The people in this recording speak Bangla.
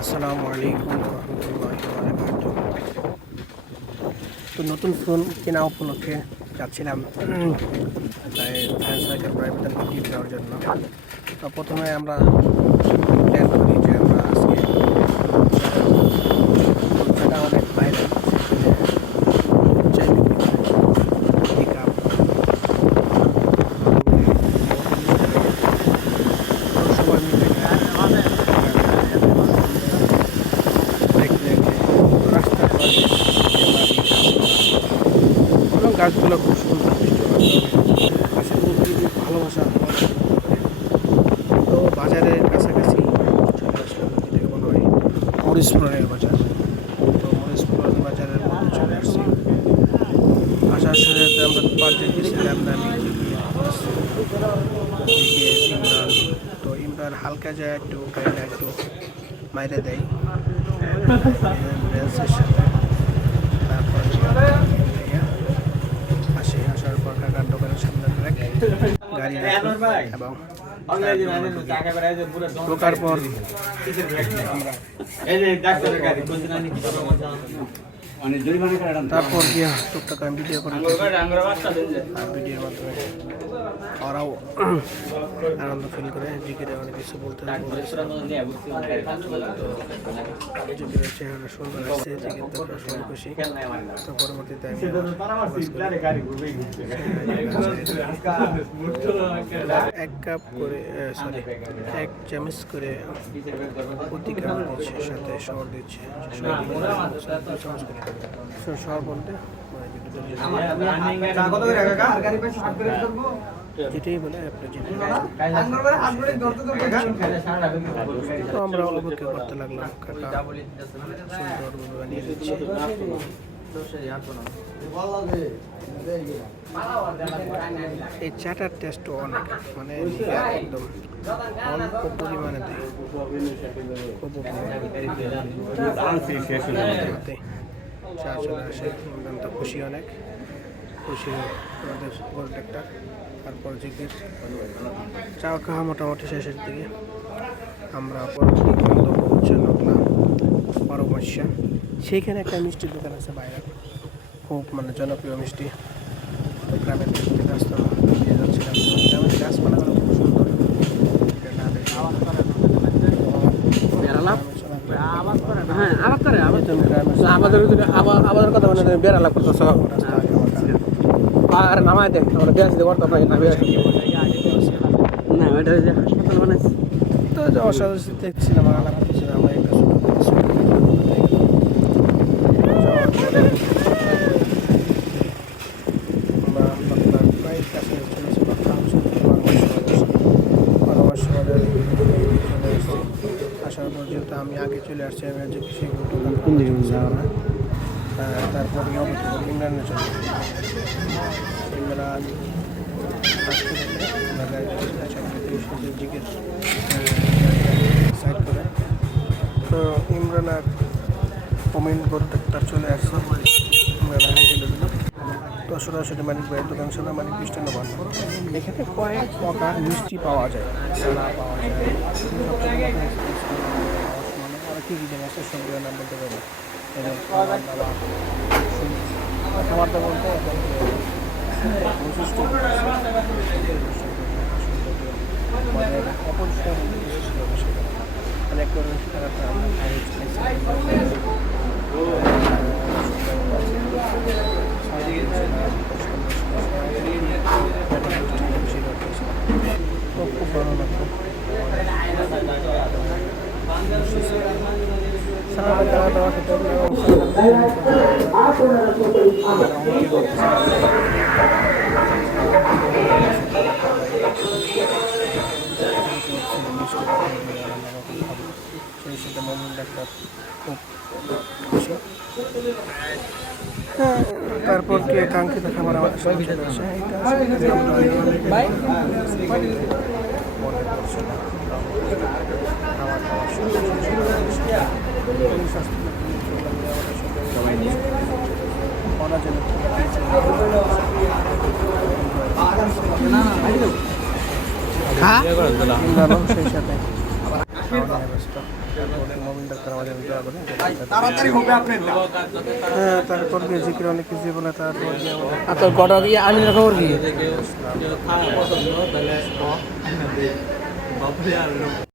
আসসালামু আলাইকুম রহমতুল্লাহি ওয়া বারাকাতুহু। তো নতুন ফোন কেনা উপলক্ষে যাচ্ছিলাম ফ্রেন্ড সার্কেল প্রাইভেট গিফট দেওয়ার জন্য। তো প্রথমে আমরা প্ল্যান করি যে আমরা আজকে জায়গা অনেক বাইরে সবাই মিলে এবং গাছগুলো খুব সুন্দর গাছের প্রতি ভালোবাসা। তো বাজারের কাছাকাছি চলে আসলাম, যেটাকে মনে হয় মরিচপুরের বাজার। তো মরিচপুরের বাজারের মধ্যে চলে আসছি। আসার সাথে আমরা পার্কে গেছিলাম ইমরান। তো ইমরান হালকা যায় একটু গাড়িটা একটু মাইরে দেয় বেঞ্চের সাথে। তারপর আসার পর কাকার দোকানের সামনে গাড়ি এবং ঢোকার পর তারপর গিয়ে টুকটাক আমি ভিডিও করে ভিডিওর মাধ্যমে ওরাও আনন্দ ফিল করে জিকিরে অনেক কিছু বলতে জিকিরের চেহারা সুন্দর আসছে, জিকির তো সবাই খুশি। তো পরবর্তীতে এক কাপ করে এক চামচ করে প্রতিকার দিচ্ছে, সাথে শহর দিচ্ছে। শহর বলতে যেটাই বলে তো আমরা অপেক্ষা করতে লাগলাম। কাকা সুন্দর বানিয়ে দিচ্ছে। এই চাটার টেস্টও অনেক, মানে একদম অল্প পরিমাণে দেয়, খুব চা চলে আসে। তো খুশি, অনেক খুশি আমাদের কন্ট্রাক্টর। তারপর জিজ্ঞেস চা খাওয়া মোটামুটি শেষের দিকে আমরা পরবর্তী গন্তব্য হচ্ছে নকলা পরমস্যা। সেইখানে একটা মিষ্টির দোকান আছে বাইরে, খুব মানে জনপ্রিয় মিষ্টি। গ্রামের দিক থেকে রাস্তা দিয়ে যাচ্ছিলাম। গ্রামের গাছপালাগুলো খুব সুন্দর। আমাদের কথা মানে বেড়ালা করতেছ আর নামায় দেখ আমরা বেশ দিয়ে করতে পারি না। ওইটা হাসপাতাল বানাইছি তো অসাধারণ দেখছিলাম। আলাপ করছিলাম আমরা একটা প্রায় কাছে চলেছি। আসার পর যেহেতু আমি আগে চলে আসছি, আমি যে সেগুলো তারপর ইমরানের জন্য ইমরান সাইড করে। তো ইমরান আর কমেন্ট করতে তার চলে আসছে। ইমরান হেঁটে দিল। তো সরাসরি মানিক ভাইয়ের দোকান সাদা মানিক মিষ্টান্ন ভান্ডার। এখানে কয়েক প্রকার মিষ্টি পাওয়া যায়, ছানা পাওয়া যায়, কী কী জিনিস আছে সব নাম বলতে পারবো। কথাবার্তা বলতে বৈশিষ্ট্য অপরিষ্কার অনেক খুব ভালো লাগতো। সেই সাথে মমিন ডাক্তার খুব খুশি। তারপর কে কাঙ্ক্ষিত খাবার আমাদের সাথে চলে আসে। সেই সাথে মোমিন ডাক্তার আমাদের দোয়া করেন। তাড়াতাড়ি হবে আপনার হ্যাঁ, তারপর গিয়ে জিকির অনেক কিছু বলে তারপর গিয়ে আমাদের আর তোর গড়া দিয়ে আমিনের খবর কি?